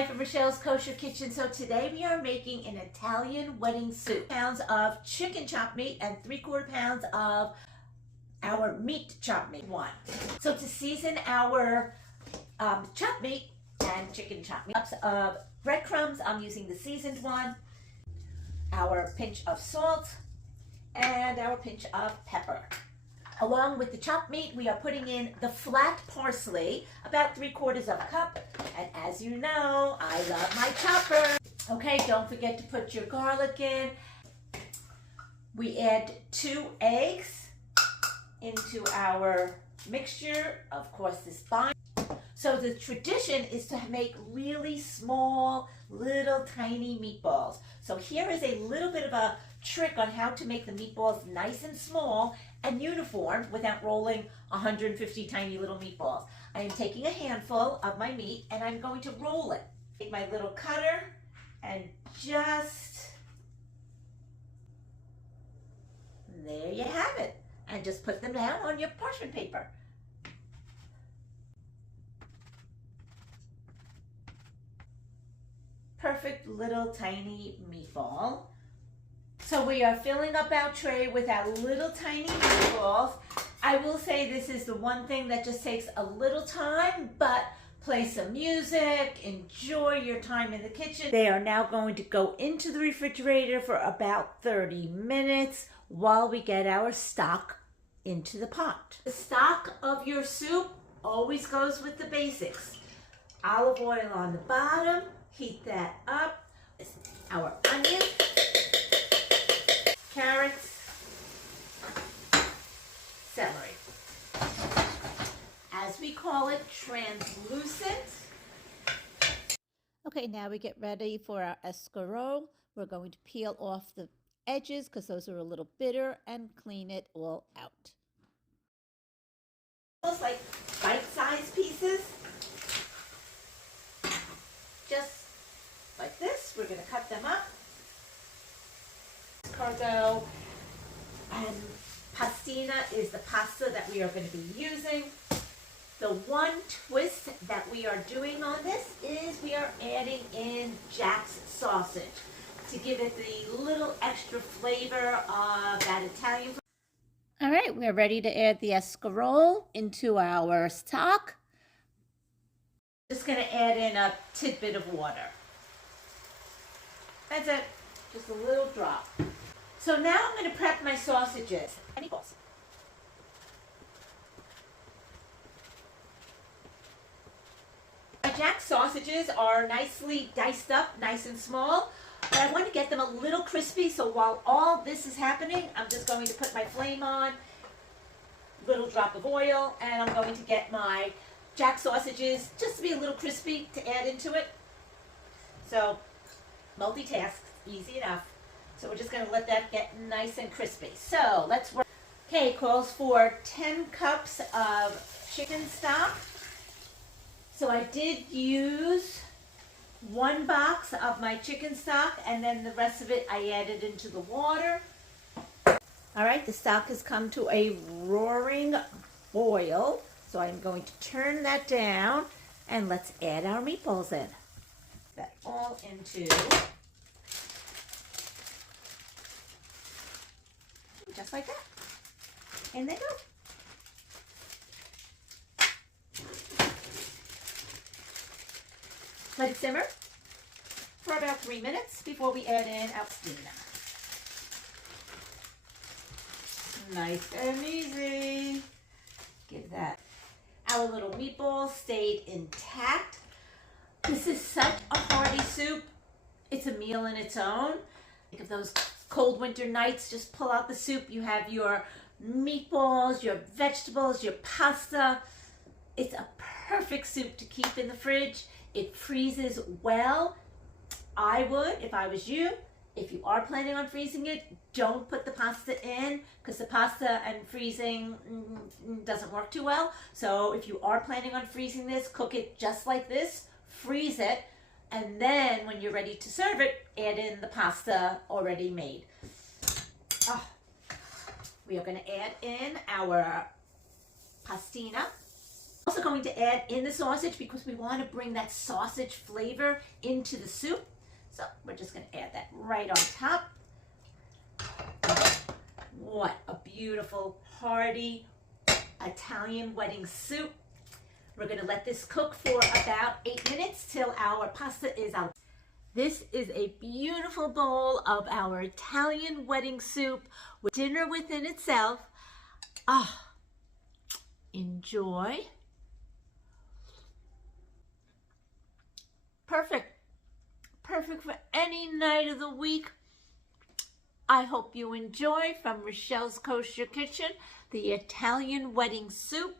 Hi from Rochelle's Kosher Kitchen. So today we are making an Italian wedding soup. Pounds of chicken chopped meat and 3/4 pounds of our meat chopped meat. So to season our chopped meat and chicken chopped meat, cups of breadcrumbs, I'm using the seasoned one, our pinch of salt, and our pinch of pepper. Along with the chopped meat, we are putting in the flat parsley, about 3/4 of a cup. And as you know, I love my chopper. Okay, don't forget to put your garlic in. We add 2 eggs into our mixture. Of course, this binds. So the tradition is to make really small, little tiny meatballs. So here is a little bit of a trick on how to make the meatballs nice and small and uniform without rolling 150 tiny little meatballs. I am taking a handful of my meat and I'm going to roll it. Take my little cutter and just, there you have it. And just put them down on your parchment paper. Perfect little tiny meatball. So we are filling up our tray with our little tiny meatballs. I will say this is the one thing that just takes a little time, but play some music, enjoy your time in the kitchen. They are now going to go into the refrigerator for about 30 minutes while we get our stock into the pot. The stock of your soup always goes with the basics. Olive oil on the bottom, heat that up. Our onion, carrots, celery. As we call it, translucent. Okay, now we get ready for our escarole. We're going to peel off the edges because those are a little bitter and clean it all out. Almost like bite-sized pieces. Just like this. We're going to cut them up. Escargot and Pastina is the pasta that we are going to be using. The one twist that we are doing on this is we are adding in Jack's sausage to give it the little extra flavor of that Italian. All right, we're ready to add the escarole into our stock. Just going to add in a tidbit of water. That's it. Just a little drop. So now I'm going to prep my sausages and meatballs. My Jack sausages are nicely diced up, nice and small, but I want to get them a little crispy, so while all this is happening, I'm just going to put my flame on, little drop of oil, and I'm going to get my Jack sausages just to be a little crispy to add into it. So multitask, easy enough. So we're just going to let that get nice and crispy. So let's work. Okay, calls for 10 cups of chicken stock. So I did use 1 box of my chicken stock, and then the rest of it I added into the water. All right, the stock has come to a roaring boil. So I'm going to turn that down, and let's add our meatballs in. That all into, just like that. And they go. Let it simmer for about 3 minutes before we add in our Pastina. Nice and easy. Give that. Our little meatballs stayed intact. This is such a hearty soup. It's a meal in its own. Think of those cold winter nights, just pull out the soup. You have your meatballs, your vegetables, your pasta. It's a perfect soup to keep in the fridge. It freezes well. I would, if I was you, if you are planning on freezing it, don't put the pasta in because the pasta and freezing doesn't work too well. So if you are planning on freezing this, cook it just like this, freeze it, and then when you're ready to serve it, add in the pasta already made. We are going to add in our Pastina. Also going to add in the sausage because we want to bring that sausage flavor into the soup. So we're just going to add that right on top. What a beautiful, hearty Italian wedding soup. We're going to let this cook for about 8 minutes till our pasta is out. This is a beautiful bowl of our Italian wedding soup with dinner within itself. Enjoy. Perfect. Perfect for any night of the week. I hope you enjoy from Rochelle's Kosher Kitchen, the Italian wedding soup.